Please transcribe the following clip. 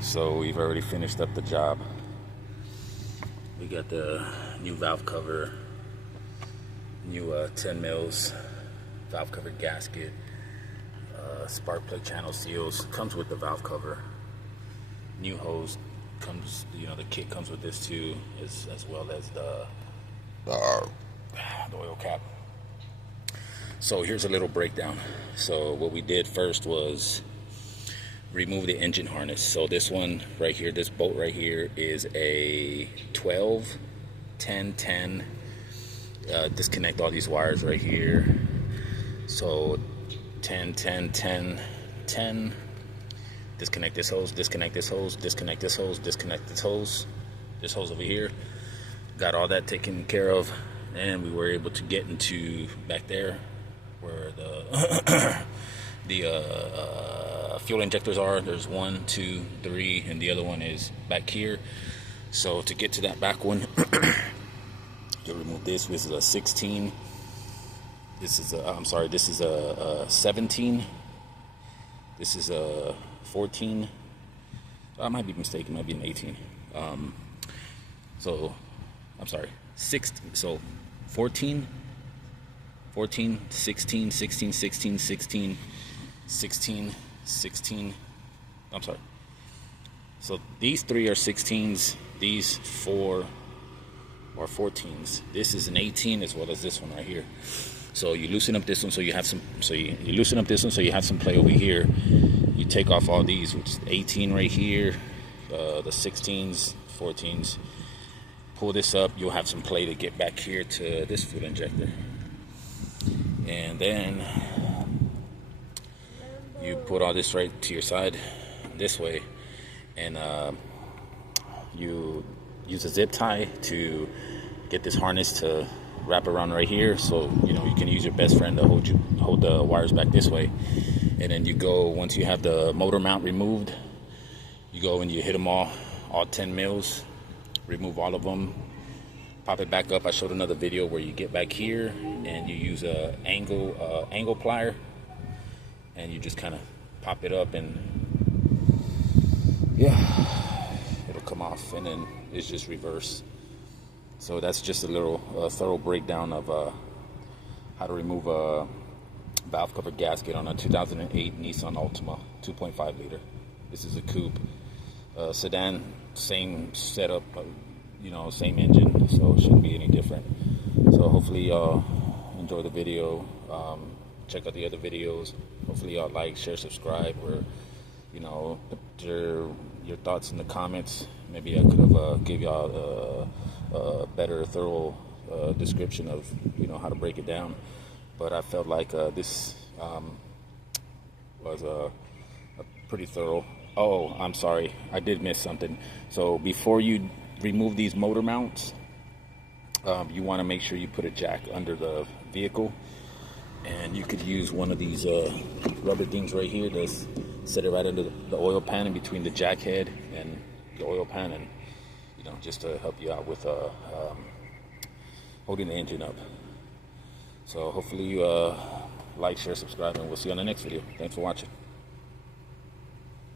So we've already finished up the job. We got the new valve cover, new 10 mils valve cover gasket, spark plug channel seals, comes with the valve cover. New hose comes, the kit comes with this too, as well as the oil cap. So here's a little breakdown. So what we did first was remove the engine harness. So this one right here, this bolt right here is a 12 10 10. Disconnect all these wires right here. So 10 10 10 10. Disconnect this hose, disconnect this hose, disconnect this hose, disconnect this hose over here. Got all that taken care of, and we were able to get into back there where the fuel injectors are. There's 1, 2, 3, and the other one is back here. So to get to that back one, you remove this. This is a 16. This is a, this is a 17. This is a 14. I might be mistaken. It might be an 18. So I'm sorry, 16. So 14, 14, 16, 16, 16, 16, 16, 16. I'm sorry. So these 3 are 16s. These 4 are 14s. This is an 18 as well as this one right here. So you loosen up this one so you have some. So you loosen up this one so you have some play over here. You take off all these, which is 18 right here, the 16s, 14s. Pull this up, you'll have some play to get back here to this fuel injector. And then you put all this right to your side this way, and you use a zip tie to get this harness to wrap around right here, so you can use your best friend to hold the wires back this way. And then you go, once you have the motor mount removed, you go and you hit them all 10 mils, remove all of them, pop it back up. I showed another video where you get back here and you use a angle plier, and you just kind of pop it up, and yeah, it'll come off, and then it's just reverse. So that's just a little thorough breakdown of how to remove a valve cover gasket on a 2008 Nissan Altima 2.5 liter. This is a coupe, sedan, same setup, same engine, so it shouldn't be any different. So hopefully y'all enjoy the video. Check out the other videos. Hopefully y'all like, share, subscribe, or your thoughts in the comments. Maybe I could have give y'all a better, thorough description of how to break it down. But I felt like this was a pretty thorough. Oh, I'm sorry, I did miss something. So before you remove these motor mounts, you want to make sure you put a jack under the vehicle, and you could use one of these rubber things right here to set it right under the oil pan in between the jack head and the oil pan, and just to help you out with holding the engine up. So hopefully you like, share, subscribe, and we'll see you on the next video. Thanks for watching.